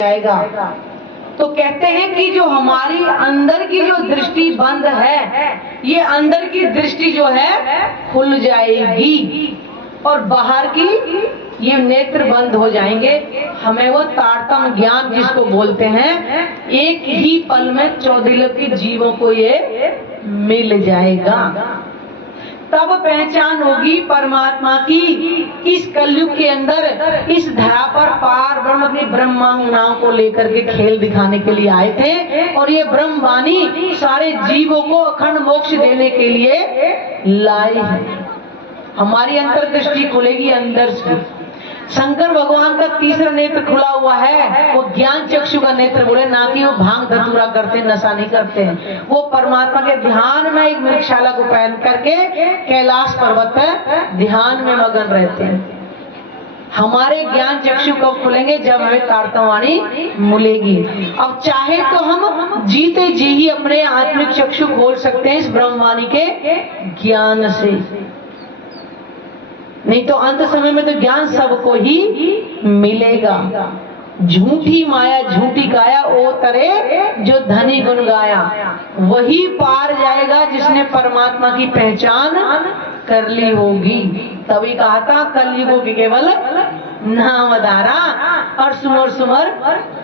जाएगा। तो कहते हैं कि जो हमारी अंदर की जो दृष्टि बंद है, ये अंदर की दृष्टि जो है खुल जाएगी और बाहर की ये नेत्र बंद हो जाएंगे। हमें वो तारतम ज्ञान जिसको बोलते हैं, एक ही पल में 14 के जीवों को ये मिल जाएगा। तब पहचान होगी परमात्मा की। इस कलयुग के अंदर इस धरा पर पार ब्रह्म अपनी ब्रह्मांगनाओं को लेकर के खेल दिखाने के लिए आए थे और ये ब्रह्मवाणी सारे जीवों को अखंड मोक्ष देने के लिए लाए हैं। हमारी अंतर्दृष्टि खुलेगी अंदर से। शंकर भगवान का तीसरा नेत्र खुला हुआ है, वो ज्ञान चक्षु का नेत्र बोले, ना कि वो भांग धतूरा करते, नशा नहीं करते हैं। वो परमात्मा के ध्यान में एक वृक्षशाला को पहन करके कैलाश पर्वत पर ध्यान में मगन रहते हैं। हमारे ज्ञान चक्षु कब खुलेंगे? जब हमें तारतमवाणी मिलेगी। अब चाहे तो हम जीते जी ही अपने आत्मिक चक्षु खोल सकते हैं इस ब्रह्मवाणी के ज्ञान से, नहीं तो अंत समय में तो ज्ञान सबको ही मिलेगा। झूठी माया झूठी काया ओ तरे जो धनी गुण गाया, वही पार जाएगा जिसने परमात्मा की पहचान कर ली होगी। तभी कहा था कलयुग की केवल नाम धारा और सुमर सुमर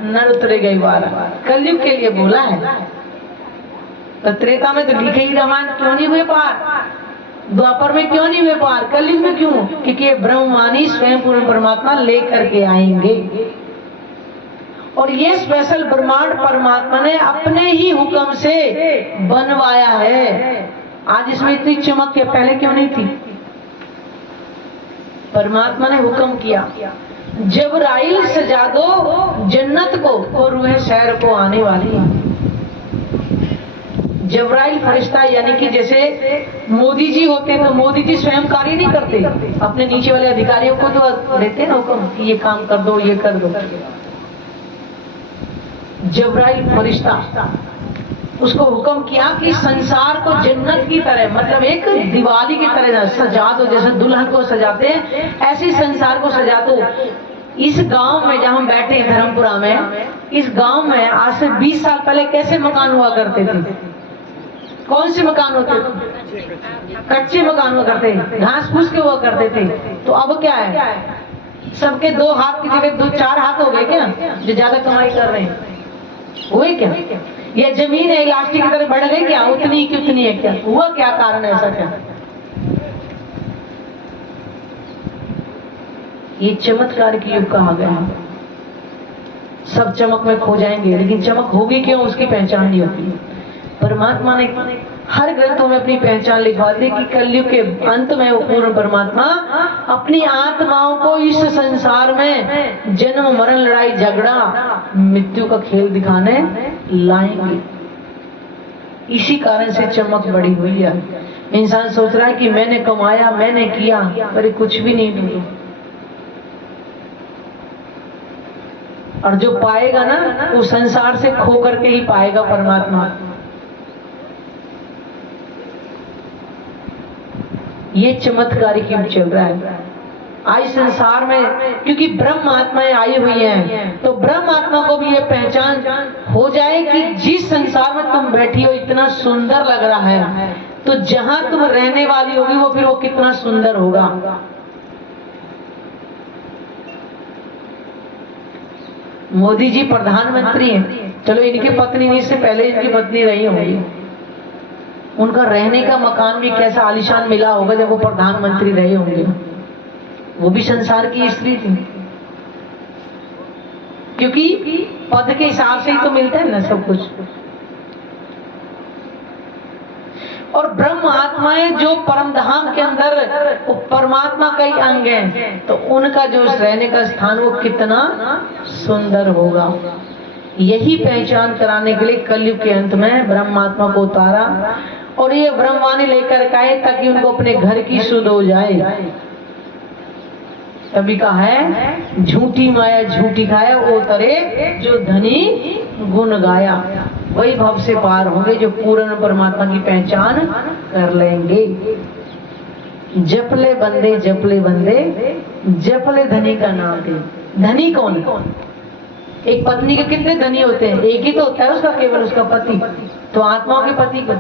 नर उतरे गई वारा। कलयुग के लिए बोला है। तो त्रेता में तो लिखे ही रामायण क्यों नहीं हुए पार, द्वापर में क्यों नहीं हुए पार, कलयुग में क्यों? क्योंकि ब्रह्मवाणी स्वयं पूर्ण परमात्मा लेकर के आएंगे और ये स्पेशल ब्रह्मांड परमात्मा ने अपने ही हुक्म से बनवाया है। आज इसमें इतनी चमक के पहले क्यों नहीं थी? परमात्मा ने हुक्म किया, जबराइल सजा दो जन्नत को और रूह शहर को आने वाली। जबराइल फरिश्ता यानी कि जैसे मोदी जी होते तो मोदी जी स्वयं कार्य नहीं करते, अपने नीचे वाले अधिकारियों को तो देते ना हुक्म कि ये काम कर दो, ये कर दो। जबराइल फरिश्ता, उसको हुक्म किया कि संसार को जन्नत की तरह, मतलब एक दिवाली की तरह सजा दो, जैसे दुल्हन को सजाते हैं ऐसे संसार को सजा दो। इस गांव में जहां हम बैठे हैं धर्मपुरा में, इस गांव में आज से 20 साल पहले कैसे मकान हुआ करते थे? कौन से मकान होते थे? कच्चे मकान हुआ करते, घास फूस के हुआ करते थे। तो अब क्या है, सबके 2 हाथ की जगह 2-4 हाथ हो गए क्या, जो ज्यादा कमाई कर रहे हैं? हुए क्या? ये जमीन है इलास्टिक की तरह बढ़ गई क्या? उतनी की उतनी है क्या? हुआ क्या कारण है ऐसा? क्या ये चमत्कार की युग कहा गया है। सब चमक में खो जाएंगे, लेकिन चमक होगी क्यों? उसकी पहचान नहीं होगी। परमात्मा ने हर ग्रंथों में अपनी पहचान लिखवा दी कि कलयुग के अंत में वो पूर्ण परमात्मा अपनी आत्माओं को इस संसार में जन्म मरण लड़ाई झगड़ा मृत्यु का खेल दिखाने लाएंगे। इसी कारण से चमक बढ़ी हुई है। इंसान सोच रहा है कि मैंने कमाया, मैंने किया, पर कुछ भी नहीं मिला। और जो पाएगा ना वो संसार से खो करके ही पाएगा परमात्मा। ये चमत्कार की युग चल रहा है आज संसार में, क्योंकि ब्रह्म आत्माएं आई हुई हैं। तो ब्रह्म आत्मा को भी ये पहचान हो जाए कि जिस संसार में तुम बैठी हो इतना सुंदर लग रहा है, तो जहां तुम रहने वाली होगी वो फिर वो कितना सुंदर होगा। मोदी जी प्रधानमंत्री हैं, चलो इनकी पत्नी नहीं, इससे पहले इनकी पत्नी रही होगी, उनका रहने का मकान भी कैसा आलीशान मिला होगा जब वो प्रधानमंत्री रहे होंगे। वो भी संसार की स्त्री थी, क्योंकि पद के हिसाब से ही तो मिलता है ना सब कुछ। और ब्रह्म आत्माएं जो परम धाम के अंदर वो परमात्मा का ही अंग है, तो उनका जो रहने का स्थान वो कितना सुंदर होगा। यही पहचान कराने के लिए कलयुग के अंत में ब्रह्मात्मा को उतारा और ये ब्रह्मवाणी लेकर के आए ताकि उनको अपने घर की सुध हो जाए। तभी कहा है झूठी माया झूठी खाया ओ तरे जो धनी गुण गाया। वही भव से पार होंगे जो पूर्ण परमात्मा की पहचान कर लेंगे। जपले बंदे जपले धनी का नाम दे। धनी कौन? एक पत्नी के कितने धनी होते हैं? एक ही तो होता है उसका, केवल उसका पति। तो आत्माओं के पति को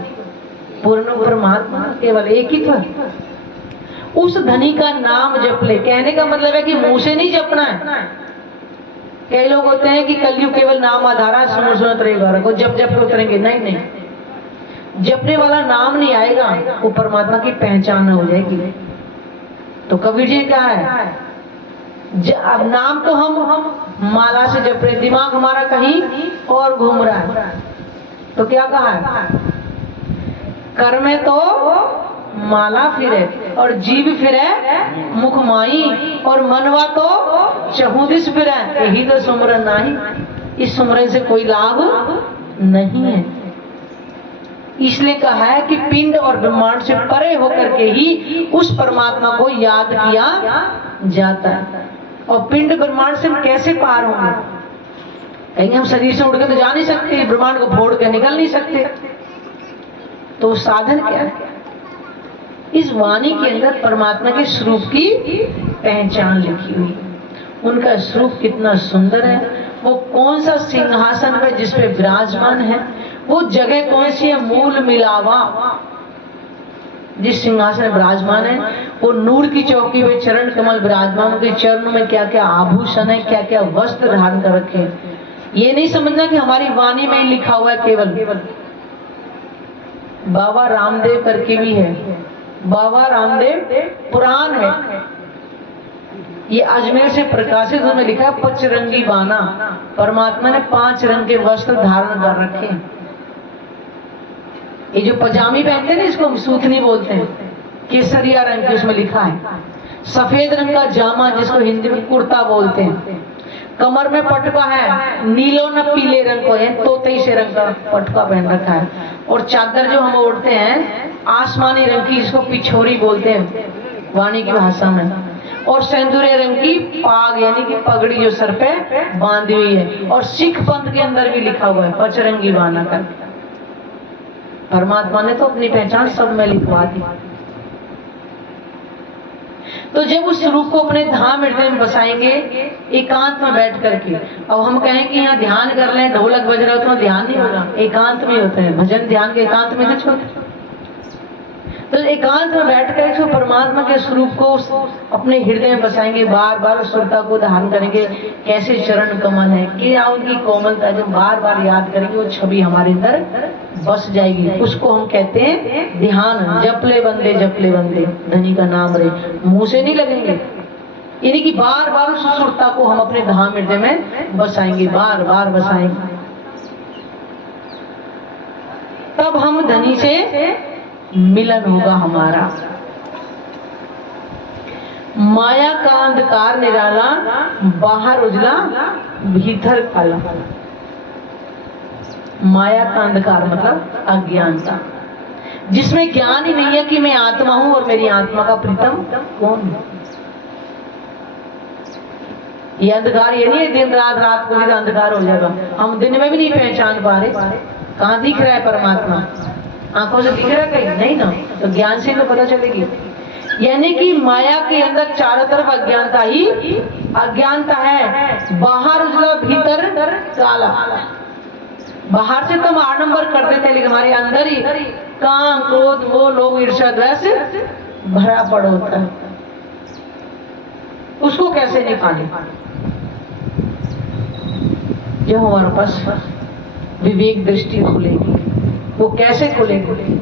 पूर्ण परमात्मा केवल एक ही तो है। उस धनी का नाम जप ले। कहने का मतलब है कि मुंह से नहीं जपना है। कई लोग होते हैं कि कलयुग केवल नाम आधारा, सुनत रहेगा, को जप जप के उतरेंगे। नहीं नहीं, जपने वाला नाम नहीं आएगा, वो परमात्मा की पहचान हो जाएगी। तो कबीर जी क्या है, अब नाम तो हम माला से जप रहे, दिमाग हमारा कहीं और घूम रहा है। तो क्या कहा है, कर में तो माला फिरे और जीव फिरे मुख माई, और मनवा तो चहुदिस फिरे, यही तो सुमरन नहीं। इस सुमरन से कोई लाभ नहीं है। इसलिए कहा है कि पिंड और ब्रह्मांड से परे होकर के ही उस परमात्मा को याद किया जाता है। और पिंड ब्रह्मांड से हम कैसे पार होंगे? कहीं हम शरीर से उड़कर तो जा नहीं सकते, ब्रह्मांड को फोड़ के निकल नहीं सकते। तो साधन क्या है? इस वाणी के अंदर परमात्मा के स्वरूप की पहचान लिखी हुई। उनका स्वरूप कितना सुंदर है, वो कौन सा सिंहासन है जिस पे विराजमान है, वो जगह कौन सी है, मूल मिलावा जिस सिंहासन विराजमान है, वो नूर की चौकी में चरण कमल विराजमान, उनके चरणों में क्या क्या आभूषण है, क्या क्या वस्त्र धारण कर रखे हैं। ये नहीं समझना कि हमारी वाणी में लिखा हुआ है केवल। बाबा रामदेव करके भी है, बाबा रामदेव पुराण है, ये अजमेर से प्रकाशित उन्होंने लिखा है पचरंगी बाना। परमात्मा ने 5 रंग के वस्त्र धारण कर रखे हैं। ये जो पजामी पहनते हैं ना, इसको हम सूथनी बोलते हैं, केसरिया रंग की उसमें लिखा है। सफेद रंग का जामा जिसको हिंदी में कुर्ता बोलते हैं। कमर में पटका है, नीलो न पीले रंग को है, तोते से रंग का पटका पहन रखा है। और चादर जो हम ओढ़ते हैं आसमानी रंग की, जिसको पिछोरी बोलते हैं वाणी की भाषा में। और सेंदूरे रंग की पाग यानी कि पगड़ी जो सर पे बांधी हुई है। और सिख पंथ के अंदर भी लिखा हुआ है पचरंगी बाना का। परमात्मा ने तो अपनी पहचान सब में लिखवा दी। तो जब उस रूप को अपने धाम हृदय में बसाएंगे एकांत में बैठ करके, अब हम कहें कि यहाँ ध्यान कर लें, ढोलक बज रहा हो तो ध्यान नहीं होगा, एकांत में होता है भजन। ध्यान के एकांत में कुछ होता है। तो एकांत में बैठ कर इसको परमात्मा के स्वरूप को अपने हृदय में बसाएंगे, बार बार उस सुरता को धारण करेंगे। कैसे चरण कमल है, क्या उनकी कोमलता, जब बार बार याद करेंगे वो छवि हमारे अंदर बस जाएगी। उसको हम कहते हैं ध्यान। जपले बंदे धनी का नाम रे, मुंह से नहीं लगेंगे, यानी कि बार बार उस सुरता को हम अपने धाम हृदय में बसाएंगे, बार बार बसाएंगे। तब हम धनी से मिलन होगा हमारा। माया का अंधकार निराला, बाहर उजला भीतर काला। माया का अंधकार मतलब अज्ञानता, जिसमें ज्ञान ही नहीं है कि मैं आत्मा हूं और मेरी आत्मा का प्रीतम कौन है। ये अंधकार ये नहीं है दिन रात, रात को भी अंधकार हो जाएगा। हम दिन में भी नहीं पहचान पा रहे कहां दिख रहा है परमात्मा। आंखों से दिख रहा है कहीं नहीं ना, तो ज्ञान से तो पता चलेगी। यानी कि माया के अंदर चारों तरफ अज्ञानता ही अज्ञानता है। बाहर उजला भीतर काला। बाहर से तो हम आडंबर कर देते, लेकिन हमारे अंदर ही काम क्रोध वो लोग ईर्ष्या द्वेष भरा पड़ा होता है। उसको कैसे निकालें? जो हमारे पास विवेक दृष्टि खुलेगी। वो कैसे खुलेगी?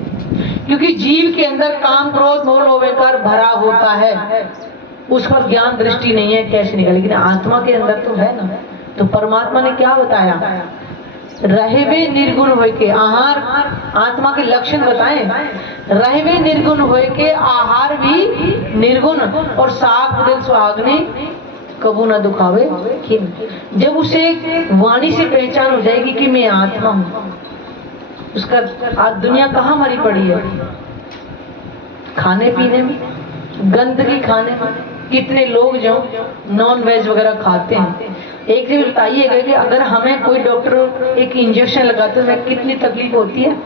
क्योंकि जीव के अंदर काम क्रोध मोह लोभ अहंकार भरा होता है, उस पर ज्ञान दृष्टि नहीं है, कैसे निकलेगी? लेकिन आत्मा के अंदर तो है ना। तो परमात्मा ने क्या बताया? रहवे निर्गुण होय के आहार, आत्मा के लक्षण बताए। रहवे निर्गुण होय के आहार भी निर्गुण, और साफ दिल सुहागने कबू न दुखावे खिन। जब उसे वाणी से पहचान हो जाएगी कि मैं आत्मा हूं, उसका आज दुनिया कहाँ मरी पड़ी है? खाने पीने में, गंदगी खाने में। कितने लोग जो नॉन वेज वगैरह खाते हैं, एक चीज बताइएगा कि अगर हमें कोई डॉक्टर एक इंजेक्शन लगाते हैं तो कितनी तकलीफ होती है?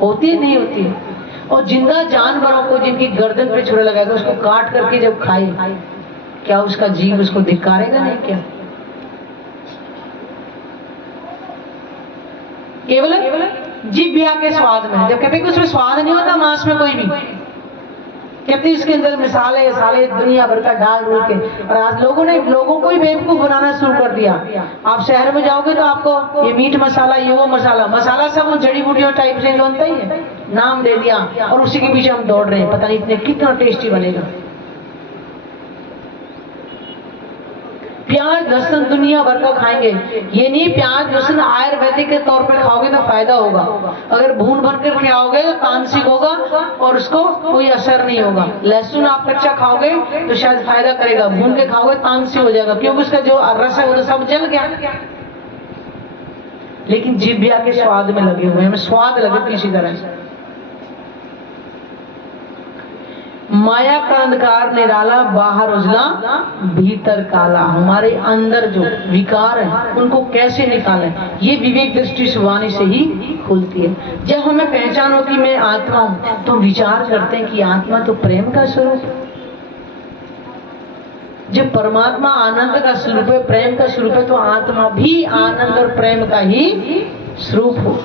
होती है नहीं होती है? और जिंदा जानवरों को जिनकी गर्दन पे छुरा लगाएगा, उसको काट करके जब खाए, क्या उसका जीव उसको धिक्कारेगा नहीं? क्या केवल जिह्वा के स्वाद में। जब कहते हैं कि उसमें स्वाद नहीं होता मांस में कोई भी, कहते इसके अंदर मिसाले साले दुनिया भर का डाल डूल के। और आज लोगों को ही बेवकूफ बनाना शुरू कर दिया। आप शहर में जाओगे तो आपको ये मीट मसाला, ये वो मसाला सब वो जड़ी बूटियों टाइप से बनता ही है, नाम दे दिया और उसी के पीछे हम दौड़ रहे हैं, पता नहीं इतने कितना टेस्टी बनेगा। प्याज लहसुन दुनिया भर का खाएंगे, ये नहीं प्याज लहसुन आयुर्वेदिक के तौर पर खाओगे तो फायदा होगा। अगर भून भर कर खाओगे तो तामसिक होगा और उसको कोई असर नहीं होगा। लहसुन आप कच्चा खाओगे तो शायद फायदा करेगा, भून के खाओगे तामसिक हो जाएगा, क्योंकि उसका जो रस है वो तो सब जल गया। लेकिन जिह्वा के स्वाद में लगे हुए हैं, स्वाद लगे किसी तरह से। माया का अंधकार निराला, बाहर उजला भीतर काला। हमारे अंदर जो विकार है उनको कैसे निकालें, ये विवेक दृष्टि सुवानी से ही खुलती है। जब हमें पहचान हो कि मैं आत्मा हूं तो विचार करते हैं कि आत्मा तो प्रेम का स्वरूप है। जब परमात्मा आनंद का स्वरूप है, प्रेम का स्वरूप है, तो आत्मा भी आनंद और प्रेम का ही स्वरूप हो।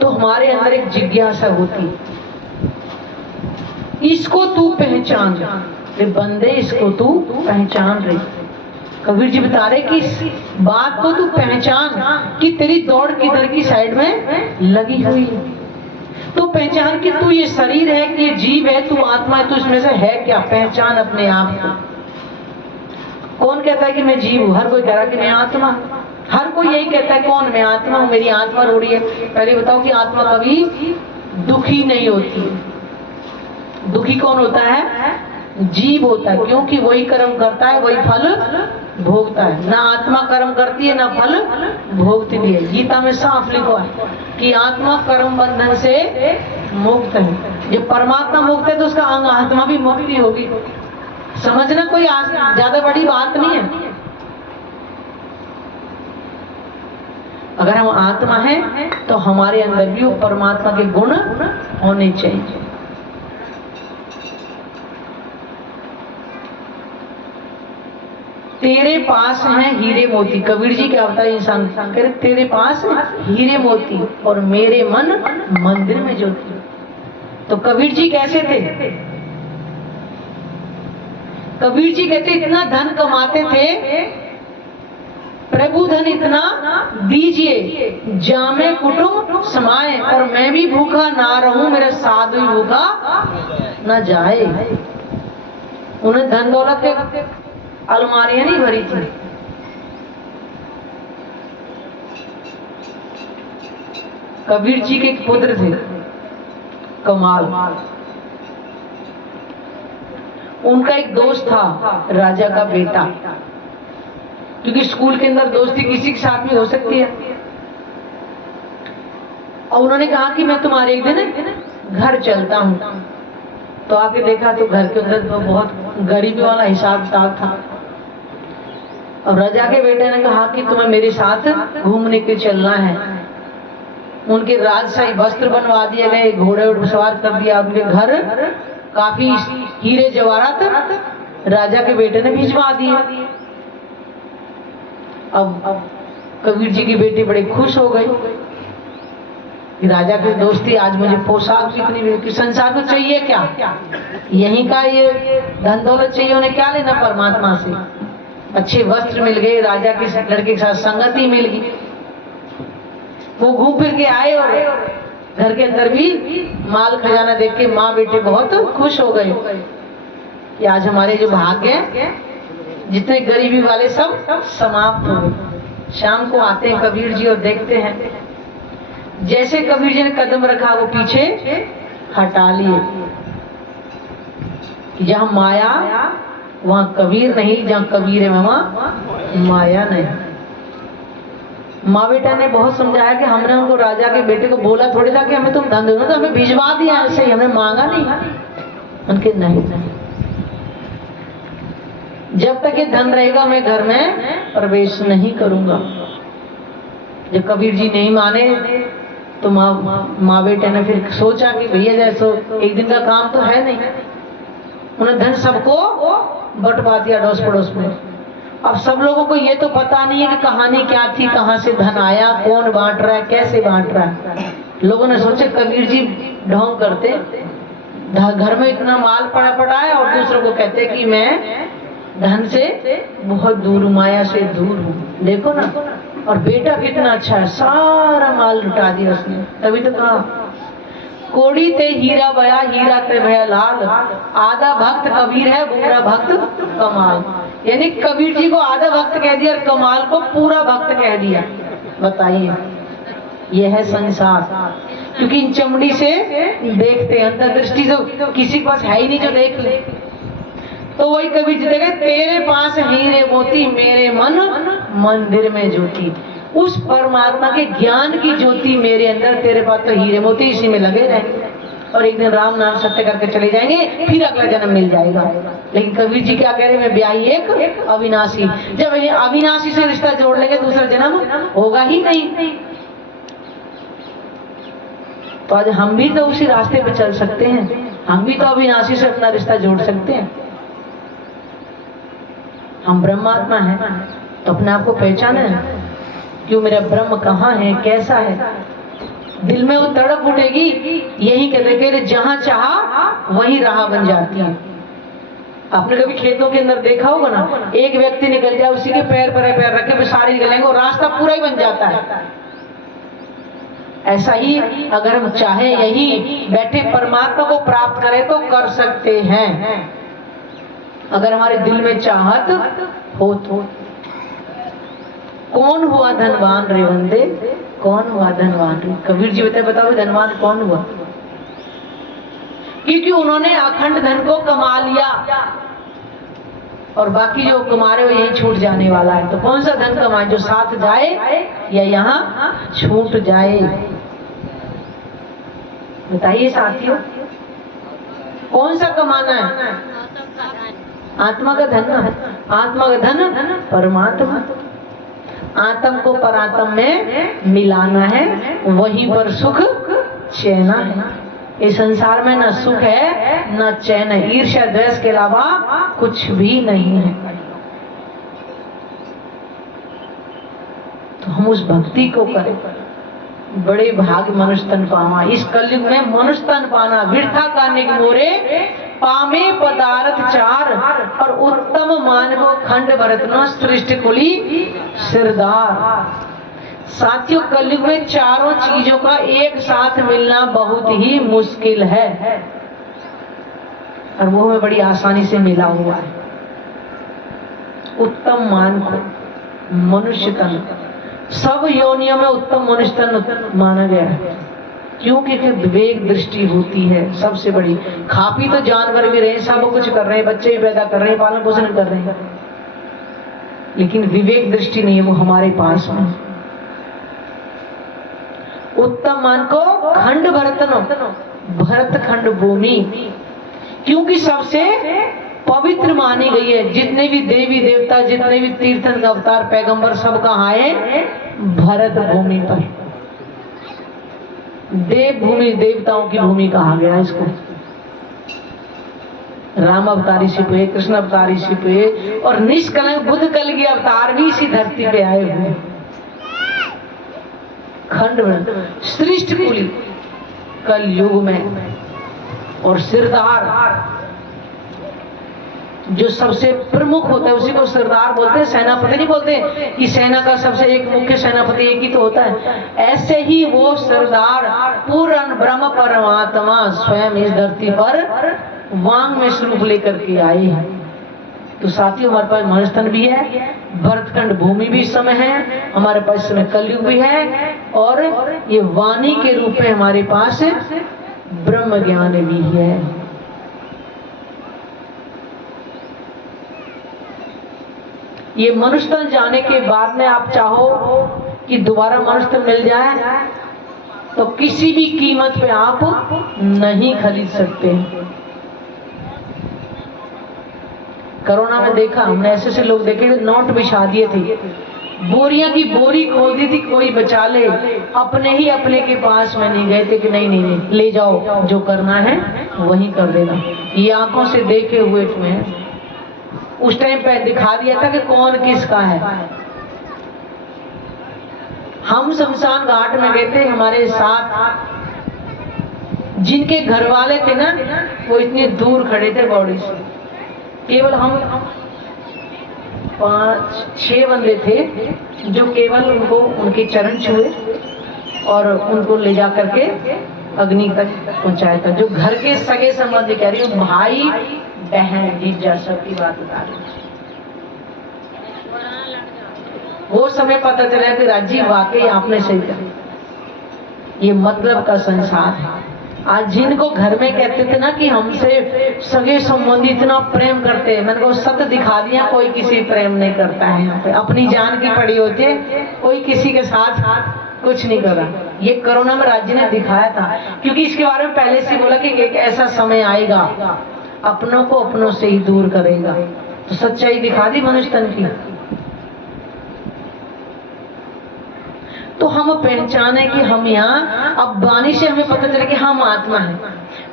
तो हमारे अंदर एक जिज्ञासा होती, इसको तू पहचान रे बंदे, इसको तू पहचान रे। कबीर जी बता रहे कि इस बात को तू पहचान कि तेरी दौड़ किधर की साइड में लगी हुई है। तू पहचान कि तू ये शरीर है, कि ये जीव है, तू आत्मा है, तू इसमें से है क्या। पहचान अपने आप को। कौन कहता है कि मैं जीव हूं? हर कोई कह रहा है कि मैं आत्मा। हर कोई यही कहता है, कौन? मैं आत्मा हूं, मेरी आत्मा रो रही है। पहले बताओ कि आत्मा कभी दुखी नहीं होती। दुखी कौन होता है? जीव होता है, क्योंकि वही कर्म करता है, वही फल भोगता है। ना आत्मा कर्म करती है, ना फल भोगती भी है। गीता में साफ लिखा है कि आत्मा कर्म बंधन से मुक्त है। जब परमात्मा मुक्त है तो उसका अंग आत्मा भी मुक्ति होगी। समझना कोई ज्यादा बड़ी बात नहीं है। अगर हम आत्मा हैं तो हमारे अंदर भी वो परमात्मा के गुण होने चाहिए। तेरे पास हैं हीरे मोती। कबीर जी क्या बताए इंसान, कह रहे तेरे पास हीरे मोती और मेरे मन मंदिर में ज्योति। तो कबीर जी कैसे थे? कबीर जी कहते इतना धन कमाते थे, प्रभु धन इतना दीजिए जामे कुटुंब समाए, और मैं भी भूखा ना रहूं, मेरा साधु भूखा न जाए। उन्हें धन दौलत के अलमारियां नहीं भरी थी। कबीर जी के एक पुत्र थे कमाल। उनका एक दोस्त था राजा का बेटा, क्योंकि स्कूल के अंदर दोस्ती किसी के साथ भी हो सकती है। और उन्होंने कहा कि मैं तुम्हारे एक दिन घर चलता हूं। तो आके देखा तो घर के अंदर तो बहुत गरीबी वाला हिसाब किताब था। और राजा के बेटे ने कहा कि तुम्हें मेरे साथ घूमने के चलना है। उनके राजशाही वस्त्र बनवा दिए गए, घोड़े उड़ सवार कर दिया। उनके घर काफी हीरे जवाहरात राजा के बेटे ने भिजवा दिए। अब कबीर जी की बेटी बड़े खुश हो गई कि राजा की दोस्ती, आज मुझे पोशाक कितनी कि संसार को चाहिए क्या, यहीं का ये धन दौलत चाहिए, उन्हें क्या लेना परमात्मा से। अच्छे वस्त्र मिल गए, राजा के लड़के के साथ संगति मिल गई। वो घूम फिर के आए और घर के अंदर भी माल खजाना देख के माँ बेटे बहुत खुश हो गए कि आज हमारे जो भाग्य जितने गरीबी वाले सब समाप्त हो गए। शाम को आते हैं कबीर जी और देखते हैं जैसे कबीर जी ने कदम रखा वो पीछे हटा लिए। जहां माया वहां कबीर नहीं, जहां कबीर है वहां माया नहीं। माँ बेटा ने बहुत समझाया कि हमने उनको राजा के बेटे को बोला थोड़ी था कि हमें तुम धन दो, तो हमें भिजवा दिया ऐसे ही, हमने मांगा नहीं। उनके नहीं, जब तक ये धन रहेगा मैं घर में प्रवेश नहीं करूंगा। जब कबीर जी नहीं माने तो माँ बेटे ने फिर सोचा कि भैया जैसो एक दिन का काम तो है नहीं। उन्हें धन सबको बंटवा दिया अड़ोस पड़ोस में। अब सब लोगों को ये तो पता नहीं है कि कहानी क्या थी, कहाँ से धन आया, कौन बांट रहा है, कैसे बांट रहा है। लोगों ने सोचे कबीर जी ढोंग करते, घर में इतना माल पड़ा है और दूसरों को कहते कि मैं धन से बहुत दूर हूँ, माया से दूर हूँ। देखो ना, और बेटा कितना अच्छा है, सारा माल लुटा दिया उसने। तभी तो कहा कोड़ी ते हीरा बया, हीरा ते भया लाल, आधा भक्त कबीर है, पूरा भक्त कमाल। यानी कबीर जी को आधा भक्त कह दिया और कमाल को पूरा भक्त कह दिया। बताइए, यह है संसार। क्योंकि इन चमड़ी से देखते हैं, अंतर्दृष्टि तो किसी के पास है ही नहीं जो देख ले। तो वही कबीर जी देखे, तेरे पास हीरे मोती, मेरे मन मंदिर में ज्योति। उस परमात्मा के ज्ञान की ज्योति मेरे अंदर, तेरे पास तो हीरे मोती इसी में लगे रहेंगे और एक दिन राम नाम सत्य करके चले जाएंगे, फिर अगला जन्म मिल जाएगा। लेकिन कबीर जी क्या कह रहे, मैं ब्याही एक अविनाशी। जब अविनाशी से रिश्ता जोड़ लेंगे दूसरा जन्म होगा ही नहीं। तो आज हम भी तो उसी रास्ते पे चल सकते हैं, हम भी तो अविनाशी से अपना रिश्ता जोड़ सकते हैं। हम ब्रह्मात्मा हैं तो अपने आप को पहचाने, क्यों मेरा ब्रह्म कहाँ है, कैसा है। दिल में वो तड़प उठेगी, यही कहते जहां चाहा वहीं राह बन जाती है। आपने कभी खेतों के अंदर देखा होगा ना, एक व्यक्ति निकल जाए, उसी के पैर पर पैर रखे हुए सारे निकलेंगे और रास्ता पूरा ही बन जाता है। ऐसा ही अगर हम चाहे यही बैठे परमात्मा को प्राप्त करें तो कर सकते हैं, अगर हमारे दिल में चाहत हो तो। कौन हुआ धनवान रे बंदे, कौन हुआ धनवान रे। कबीर जी बताओ धनवान कौन हुआ, क्योंकि उन्होंने अखंड धन को कमा लिया और बाकी जो कमा रहे हो यही छूट जाने वाला है। तो कौन सा धन कमाए, जो साथ जाए या यहाँ छूट जाए। बताइए साथियों, कौन सा कमाना है। आत्मा का धन, आत्मा का धन परमात्मा। आत्म को परात्म में मिलाना है, वहीं पर सुख चैन है। इस संसार में न सुख है न चैन है, ईर्ष्या द्वेष के अलावा कुछ भी नहीं है। तो हम उस भक्ति को करें। बड़े भाग मनुष्य तन पावा, इस कलयुग में मनुष्य तन पाना वृथा करने के मोरे पामे पदार्थ चार, और उत्तम मान को खंड बरतना सृष्टि कुली सिरदार। साथियों, कलयुग में चारों चीजों का एक साथ मिलना बहुत ही मुश्किल है और वो हमें बड़ी आसानी से मिला हुआ है। उत्तम मान को मनुष्य तन, सब योनियों में उत्तम मनुष्य तन माना गया है, क्योंकि विवेक दृष्टि होती है सबसे बड़ी। खा पी तो जानवर भी रहे, सब कुछ कर रहे हैं, बच्चे भी पैदा कर रहे हैं, पालन पोषण कर रहे हैं, लेकिन विवेक दृष्टि नहीं है वो हमारे पास में। उत्तम मान को खंड भरतनो, भरत खंड भूमि, क्योंकि सबसे पवित्र मानी गई है। जितने भी देवी देवता, जितने भी तीर्थन अवतार पैगंबर, सब कहाँ आए, भरत भूमि पर। देव भूमि, देवताओं की भूमि कहा गया इसको। राम अवतार इसी पे, कृष्ण अवतार इसी पे, और निष्कलंक बुद्ध कल की अवतार भी इसी धरती पे आए हुए। खंड सृष्टि कुली कल युग में, और सिरदार जो सबसे प्रमुख होता है उसी को सरदार बोलते हैं, सेनापति नहीं बोलते कि सेना का सबसे एक मुख्य सेनापति एक ही तो होता है। ऐसे ही वो सरदार पूर्ण ब्रह्म परमात्मा स्वयं इस धरती पर वांग में स्वरूप लेकर के आए हैं। तो साथियों, हमारे पास मनुष्य तन भी है, भरतखंड भूमि भी इस समय है, हमारे पास इस समय कलयुग भी है, और ये वाणी के रूप में हमारे पास ब्रह्म ज्ञान भी है। ये मनुष्य तन जाने के बाद में आप चाहो कि दोबारा मनुष्य तन मिल जाए तो किसी भी कीमत पे आप नहीं खरीद सकते। कोरोना में देखा हमने, ऐसे लोग देखे नोट बिछा दिए थे, बोरियां की बोरी खोल दी थी, कोई बचा ले, अपने ही अपने के पास में नहीं गए थे कि नहीं नहीं नहीं ले जाओ, जो करना है वही कर देना। ये आंखों से देखे हुए हैं। उस टाइम पे दिखा दिया था कि कौन किसका है। हम शमशान घाट में गए थे, हमारे साथ जिनके घर वाले थे ना वो इतने दूर खड़े थे बॉडी से, केवल हम 5-6 बंदे थे जो केवल उनको उनके चरण छुए और उनको ले जा करके अग्नि तक पहुंचाया था। जो घर के सगे संबंधी कह रही हूँ, भाई बहन जीजा सबकी बात बता रही हूँ। वो समय पता चला कि राजी वाकई आपने सही कहा, ये मतलब का संसार है। आज जिनको घर में कहते थे ना कि हमसे सगे संबंधी इतना प्रेम करते हैं, मैंने को सत्य दिखा दिया, कोई किसी प्रेम नहीं करता है। यहाँ पे अपनी जान की पड़ी होती है, कोई किसी के साथ कुछ नहीं कर रहा। ये कोरोना में राज्य ने दिखाया था, क्योंकि इसके बारे में पहले से बोला कि एक ऐसा समय आएगा अपनों को अपनों से ही दूर करेगा। तो सच्चाई दिखा दी मनुष्य तन की। तो हम पहचाने कि हम यहाँ, अब वाणी से हमें पता चले कि हम आत्मा है,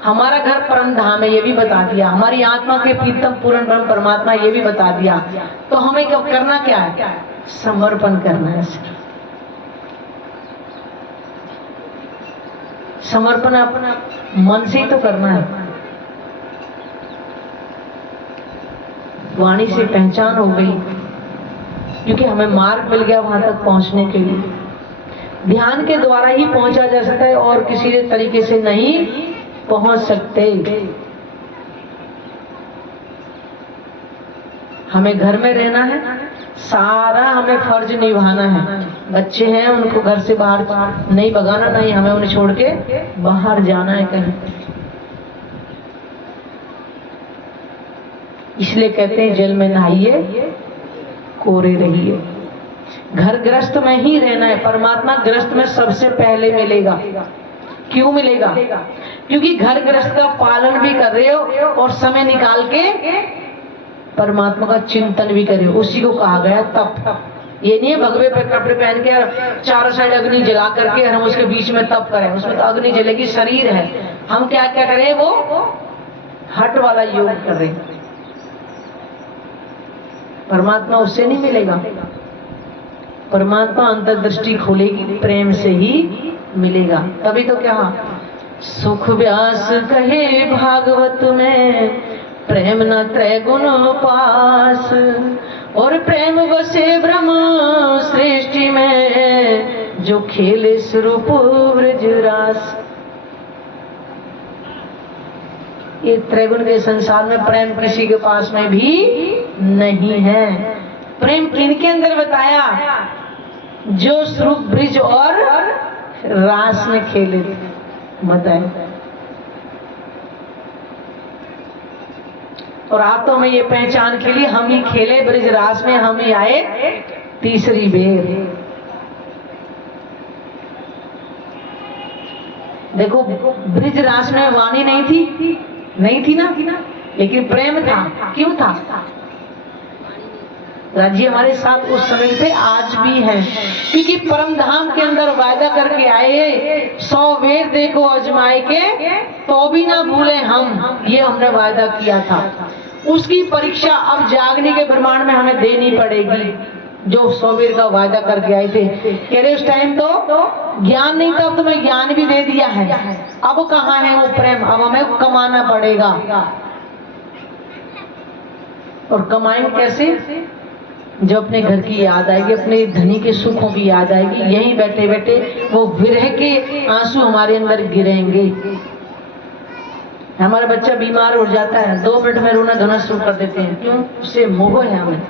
हमारा घर परम धाम है, ये भी बता दिया। हमारी आत्मा के प्रीतम पूर्ण ब्रह्म परमात्मा, ये भी बता दिया। तो हमें करना क्या है? समर्पण करना है। समर्पण अपना मन से ही तो करना है। वाणी से पहचान हो गई, क्योंकि हमें मार्ग मिल गया वहां तक पहुंचने के लिए। ध्यान के द्वारा ही पहुंचा जा सकता है और किसी तरीके से नहीं पहुंच सकते। हमें घर में रहना है, सारा हमें फर्ज निभाना है। बच्चे हैं, उनको घर से बाहर नहीं भगाना, नहीं हमें उन्हें छोड़ के बाहर जाना है कहीं। इसलिए कहते हैं जल में नहाइए कोरे रहिए। घर गृहस्थ में ही रहना है। परमात्मा गृहस्थ में सबसे पहले मिलेगा। क्यों मिलेगा? क्योंकि घर गृहस्थ का पालन भी कर रहे हो और समय निकाल के परमात्मा का चिंतन भी करे, उसी को कहा गया तप। ये नहीं है भगवे पे कपड़े पहन के चारों साइड अग्नि जला करके हम उसके बीच में तप करें, उसमें तो अग्नि जलेगी, शरीर है। हम क्या क्या करें? वो हट वाला योग कर रहे। परमात्मा उससे नहीं मिलेगा। परमात्मा अंतर्दृष्टि खोलेगी, प्रेम से ही मिलेगा। तभी तो क्या सुख व्यास कहे भागवत में, प्रेम न त्रैगुण पास, और प्रेम बसे ब्रह्म सृष्टि में, जो खेले स्वरूप व्रज रास। ये त्रैगुण के संसार में प्रेम किसी के पास में भी नहीं है। प्रेम किनके अंदर बताया? जो स्वरूप ब्रिज और रास में खेले बताए। और रातों में ये पहचान के लिए हम ही खेले ब्रिज रास में, हम ही आए तीसरी बेर। देखो ब्रिज रास में वाणी नहीं थी ना, लेकिन प्रेम था। क्यों था? राज्य हमारे साथ उस समय थे, आज भी है, क्योंकि परम धाम के अंदर वायदा करके आए 100 वेद देखो अजमाए के तो भी ना भूले हम, ये हमने वायदा किया था। उसकी परीक्षा अब जागने के ब्रह्मांड में हमें देनी पड़ेगी। जो 100 वेद का वायदा करके आए थे, कह रहे उस टाइम तो ज्ञान नहीं था, अब तुम्हें ज्ञान भी दे दिया है। अब कहाँ है वो प्रेम? अब हमें कमाना पड़ेगा। और कमाएंगे कैसे? जो अपने घर की याद आएगी, अपने धनी के सुखों की याद आएगी, यहीं बैठे बैठे वो विरह के आंसू हमारे अंदर गिरेंगे। हमारा बच्चा बीमार हो जाता है, 2 मिनट में रोना धोना शुरू कर देते हैं। क्यों? उससे मोह है हमें।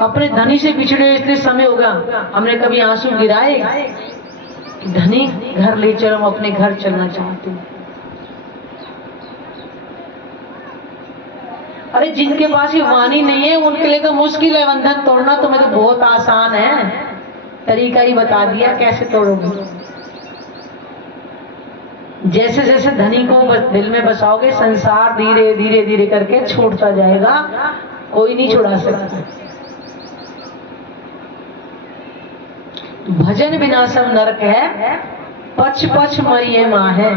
अपने धनी से बिछड़े इतने समय होगा, हमने कभी आंसू गिराए? धनी घर ले चलो, हम अपने घर चलना चाहते हैं। अरे जिनके पास ये वाणी नहीं है उनके लिए तो मुश्किल है बंधन तोड़ना, तुम्हें तो बहुत आसान है। तरीका ही बता दिया कैसे तोड़ोगे। जैसे जैसे धनी को दिल में बसाओगे, संसार धीरे धीरे धीरे करके छूटता जाएगा, कोई नहीं छुड़ा सकता। भजन बिना सब नरक है, पछ पछ मरिए माँ है।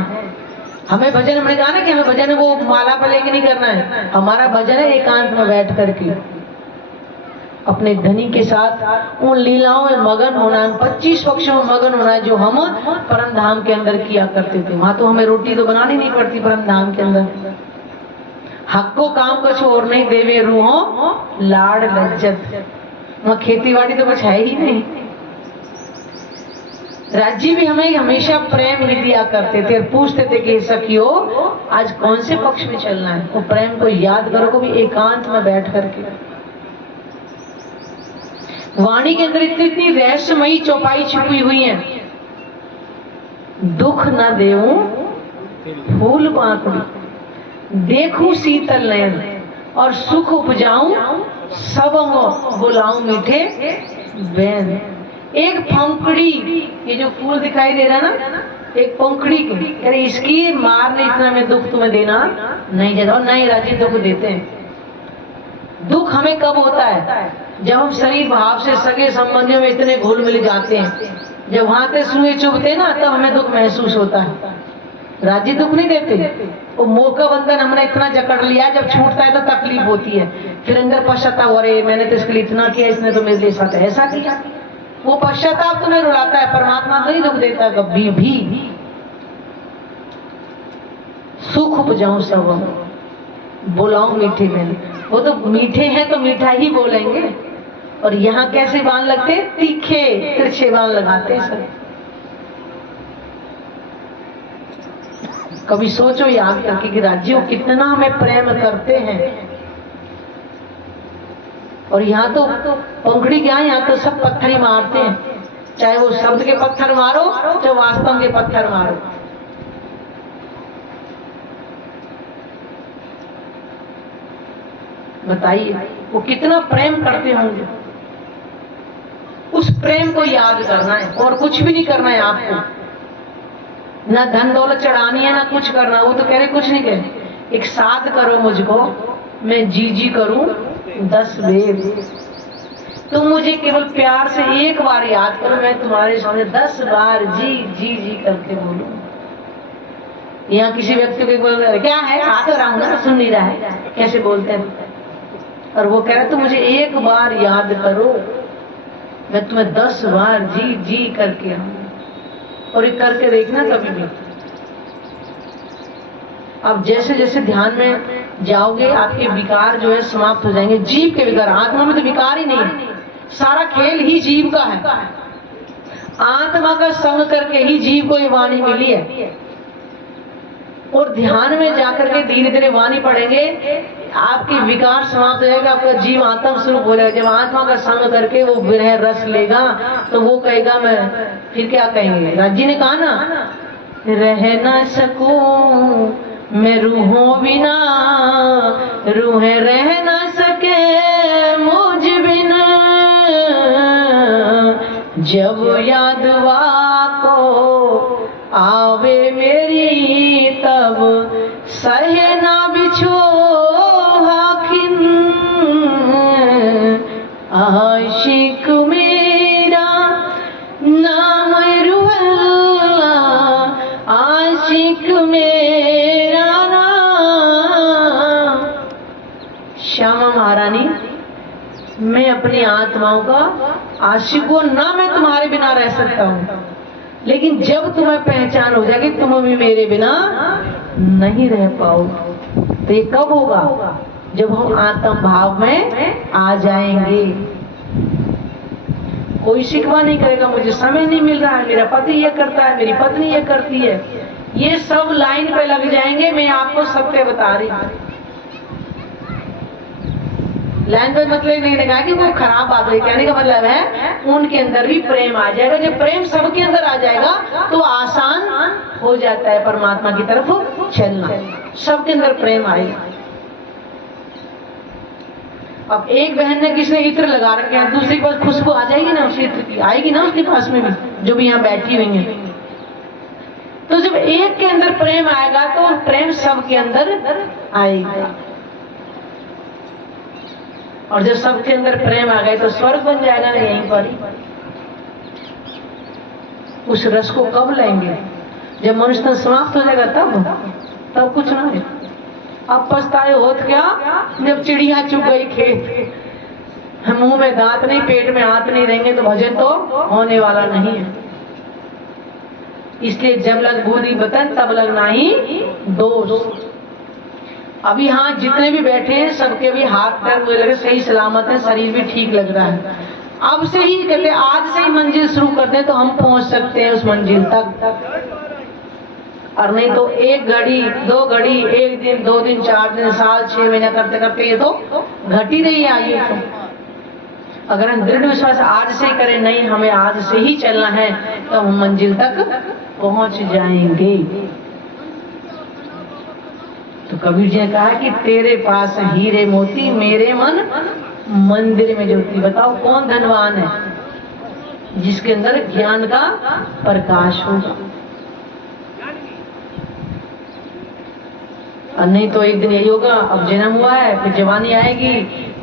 हमें भजन, हमने कहा ना कि हमें भजन वो माला पर लेके नहीं करना है, हमारा भजन है एकांत में बैठ करके अपने धनी के साथ उन लीलाओं में मगन होना है, 25 पक्षों में मगन होना है जो हम परम धाम के अंदर किया करते थे। वहां तो हमें रोटी तो बनानी नहीं पड़ती परम धाम के अंदर। हक को काम कुछ और नहीं, देवे रूहों लाड़ लज्जत, वहां खेती बाड़ी तो कुछ है ही नहीं। राज्य भी हमें हमेशा प्रेम ही दिया करते थे और पूछते थे कि सखियो आज कौन से पक्ष में चलना है। वो प्रेम को याद करो, कभी एकांत में बैठ करके। वाणी के अंदर इतनी इतनी रहस्यमयी चौपाई छुपी हुई है। दुख न देऊं फूल बांकड़ी, देखूं शीतल नयन, और सुख उपजाऊं सब बुलाऊं मीठे बैन। एक पंखड़ी, ये जो फूल दिखाई दे रहा है ना, एक पंखड़ी की, अरे इसकी मार ने इतना में दुख तुम्हें देना नहीं जाता। और नहीं राजी दुख देते हैं। दुख हमें कब होता है? जब हम शरीर भाव से सगे संबंधियों में इतने घुल मिल जाते हैं, जब वहां से सुए चुभते ना, तब हमें दुख महसूस होता है। राजी दुख नहीं देते। वो मोह का बंधन हमने इतना जकड़ लिया, जब छूटता है तो तकलीफ होती है, फिर अंदर पश्चाताप, अरे मैंने तो इसके लिए इतना किया, इसने तो मेरे साथ ऐसा किया। वो पश्चाताप तुम्हें रुलाता है, परमात्मा तो नहीं दुख देता कभी भी। सुख उपजाऊं सब बुलाऊं मीठे में, वो तो मीठे हैं तो मीठा ही बोलेंगे। और यहाँ कैसे बाण लगते? तीखे तिरछे बाण लगाते हैं सब। कभी सोचो याद करके कि राज्यों कितना हमें प्रेम करते हैं। और यहाँ तो पंखड़ी क्या है, यहाँ तो सब पत्थर ही मारते हैं, चाहे वो शब्द के पत्थर मारो चाहे वास्तव के पत्थर मारो। बताइए वो कितना प्रेम करते होंगे। उस प्रेम को याद करना है और कुछ भी नहीं करना है आपको। ना धन दौलत चढ़ानी है ना कुछ करना। वो तो कह रहे कुछ नहीं कह, एक साथ करो मुझको, मैं जी जी करूं 10 वेद। तुम मुझे केवल प्यार से एक बार याद करो, मैं तुम्हारे सामने 10 बार जी जी जी करके बोलूं। यहाँ किसी व्यक्ति को बोल रहे क्या है, आ तो रहा हूं ना, सुन नहीं रहा है, कैसे बोलते हैं। और वो कह रहे तुम मुझे एक बार याद करो, मैं तुम्हें 10 बार जी जी करके आऊं। और ये करके देखना कभी भी। अब जैसे जैसे ध्यान में जाओगे आपके विकार जो है समाप्त हो जाएंगे। जीव के विकार, आत्मा में तो विकार ही नहीं है, सारा खेल ही जीव का है। आत्मा का संग करके ही जीव को ये वाणी मिली है। और ध्यान में जाकर के धीरे धीरे वाणी पढ़ेंगे, आपके विकार समाप्त हो जाएगा, आपका जीव आत्म स्वरूप हो जाएगा। जब आत्मा का संग करके वो विरह रस लेगा तो वो कहेगा मैं, फिर क्या कहेंगे? राज्य ने कहा ना, रह न सकूं मैं रूहों बिना, रूहें रह न सके मुझ बिना, जब याद को आवे मेरी तब सहे ना बिछो हाकिम, आशिक मेरा नाम रूहल्ला, आशिक मेरा नाम। श्यामा महारानी, मैं अपनी आत्माओं का आशिक हूं ना, मैं तुम्हारे बिना रह सकता हूं, लेकिन जब तुम्हें पहचान हो जाएगी तुम भी मेरे बिना नहीं रह पाओगे। तो ये कब होगा? जब हम आत्म भाव में आ जाएंगे। कोई शिकवा नहीं करेगा मुझे समय नहीं मिल रहा है, मेरा पति ये करता है, मेरी पत्नी ये करती है। ये सब लाइन पे लग जाएंगे। मैं आपको सब पे बता रही हूँ। लाइन पे मतलब नहीं लगा कि वो खराब बात है, कहने का मतलब है उनके अंदर भी प्रेम आ जाएगा। जब प्रेम सबके अंदर आ जाएगा तो आसान हो जाता है परमात्मा की तरफ चलना। सबके अंदर प्रेम आएगा। अब एक बहन ने किसने इत्र लगा रखे हैं, दूसरी के पास खुशबू आ जाएगी ना, उसी इत्र की आएगी ना उसके पास में भी, जो भी यहाँ बैठी हुई है। तो जब एक के अंदर प्रेम आएगा तो प्रेम सबके अंदर आएगा। और जब सबके अंदर प्रेम आ गए तो स्वर्ग बन जाएगा ना यहीं पर ही। उस रस को कब लेंगे? जब मनुष्य समाप्त हो जाएगा तब। तब कुछ ना है। अब पछताए होत क्या जब चिड़िया चुग गई खेत, मुंह में दांत नहीं, पेट में हाथ नहीं रहेंगे तो भजन तो होने वाला नहीं है। इसलिए जब लग बूढ़ी बतन तब लग नाही दोष। अभी हाँ जितने भी बैठे हैं सबके भी हाथ पैर मुझे लगे सही सलामत है, शरीर भी ठीक लग रहा है। अब से ही कहते आज से ही मंजिल शुरू करते हैं तो हम पहुंच सकते हैं उस मंजिल तक। और नहीं तो एक घड़ी, दो घड़ी, एक दिन, 2 दिन, 4 दिन, साल, 6 महीना करते करते ये तो घट ही नहीं आई है। तो अगर हम दृढ़ विश्वास आज से करें, नहीं हमें आज से ही चलना है, तो हम मंजिल तक पहुंच जाएंगे। तो कबीर जी ने कहा कि तेरे पास हीरे मोती, मेरे मन मंदिर में ज्योति। बताओ कौन धनवान है? जिसके अंदर ज्ञान का प्रकाश होगा। और नहीं तो एक दिन यही होगा, अब जन्म हुआ है, फिर जवानी आएगी,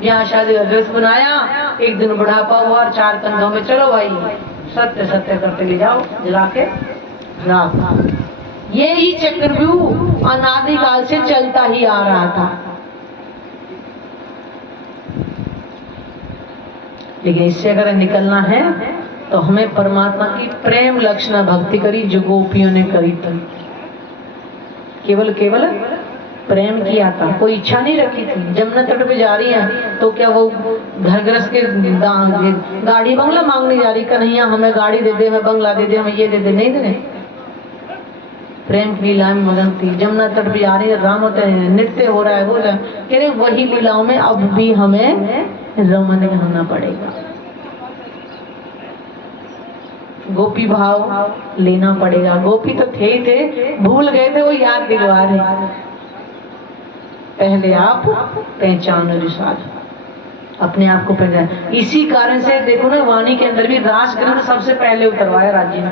ब्याह शादी का ड्रेस बनाया, एक दिन बुढ़ापा हुआ और 4 कंधों में चलो भाई सत्य सत्य करते ले जाओ, जला के राख। ये ही चक्रव्यूह अनादिकाल से चलता ही आ रहा था। लेकिन इससे अगर निकलना है तो हमें परमात्मा की प्रेम लक्षणा भक्ति करी जो गोपियों ने करी थी। केवल केवल प्रेम किया था, कोई इच्छा नहीं रखी थी। जमुना तट पे जा रही है तो क्या वो घर गृहस्थ के गाड़ी बंगला मांगने जा रही, कन्हैया हमें गाड़ी दे दे, हमें बंगला दे दे, हमें ये दे दे, नहीं देने। प्रेम की लीला में मगन थी। जमुना तट पे जा रही है, राम होते हैं, नृत्य हो रहा है, हो रहा है, कह रहे वही लीलाओं में अब भी हमें रमन होना पड़ेगा, गोपी भाव लेना पड़ेगा। गोपी तो थे ही थे, भूल गए थे, वो याद दिलवा रहे। पहले आप पहचान रिसाल, अपने आप को पहचान। इसी कारण से देखो ना, वाणी के अंदर भी रास ग्रंथ सबसे पहले उतरवाया राज्य ने।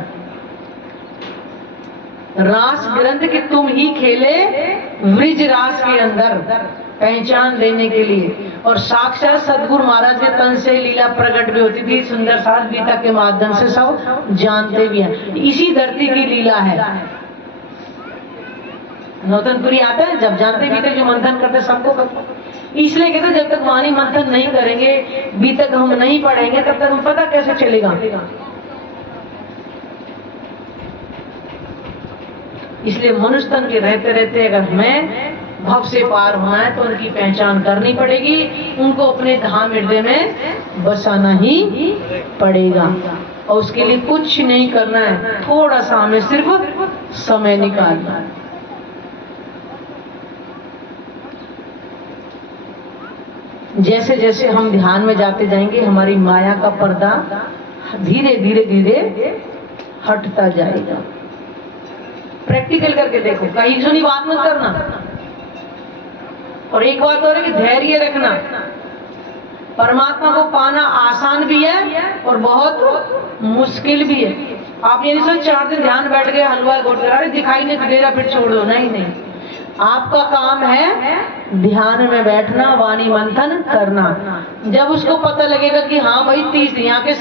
रास ग्रंथ कि तुम ही खेले वृज रास के अंदर, पहचान देने के लिए। और साक्षात सदगुरु महाराज के तन से लीला प्रकट भी होती थी, सुंदर साथ गीता के माध्यम से सब जानते भी हैं। इसी धरती की लीला है। नौतनपुरी आता है, जब जानते भी थे जो मंथन करते सबको पता। इसलिए कहते जब तक वाणी मंथन नहीं करेंगे, बी तक हम नहीं पढ़ेंगे, तब तक हम पता कैसे चलेगा। इसलिए मनुष्य तन के रहते रहते अगर हमें भव से पार होना है तो उनकी पहचान करनी पड़ेगी, उनको अपने धाम हृदय में बसाना ही पड़ेगा। और उसके लिए कुछ नहीं करना है, थोड़ा सा हमें सिर्फ समय निकालना है। जैसे जैसे हम ध्यान में जाते जाएंगे, हमारी माया का पर्दा धीरे धीरे धीरे हटता जाएगा। प्रैक्टिकल करके देखो, कहीं सुनी बात मत करना। और एक बात और है कि धैर्य रखना। परमात्मा को पाना आसान भी है और बहुत मुश्किल भी है। आप ये नहीं सोच 4 दिन ध्यान बैठ गए, हलवा घोट कर अरे दिखाई नहीं दे रहा फिर छोड़ दो, नहीं नहीं। आपका काम है ध्यान में बैठना, वाणी मंथन करना। जब उसको पता लगेगा कि हाँ भाई 30 दिन यहाँ के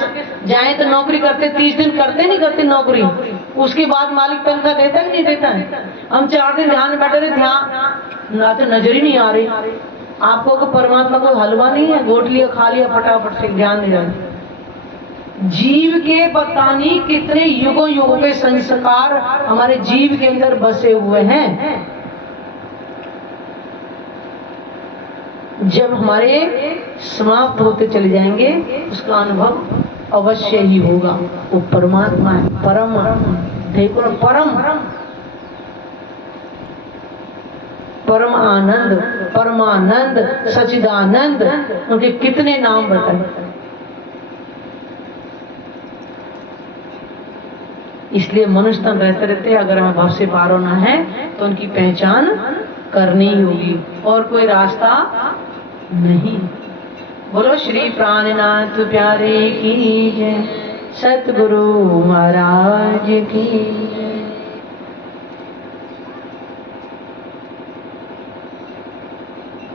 जाए तो नौकरी करते, 30 दिन करते नहीं करते नौकरी, उसके बाद मालिक तनख्वाह देता ही नहीं देता है। हम 4 दिन ध्यान में बैठे रहे, ध्यान ना तो नजर ही नहीं आ रही आपको कि परमात्मा को हलवा नहीं है, गोट लिया खा लिया फटाफट से, ध्यान नहीं रहा। जीव के पता नहीं कितने युगों युगों के संस्कार हमारे जीव के अंदर बसे हुए हैं। जब हमारे समाप्त होते चले जाएंगे उसका अनुभव अवश्य ही होगा। वो परमात्मा है, परम, देखो परम, परम आनंद, परमानंद, सचिदानंद, उनके कितने नाम बताए। इसलिए मनुष्य तन रहते रहते अगर हमें भव से पार होना है तो उनकी पहचान करनी होगी, और कोई रास्ता नहीं। बोलो श्री प्राणनाथ प्यारे की जय, सतगुरु महाराज की।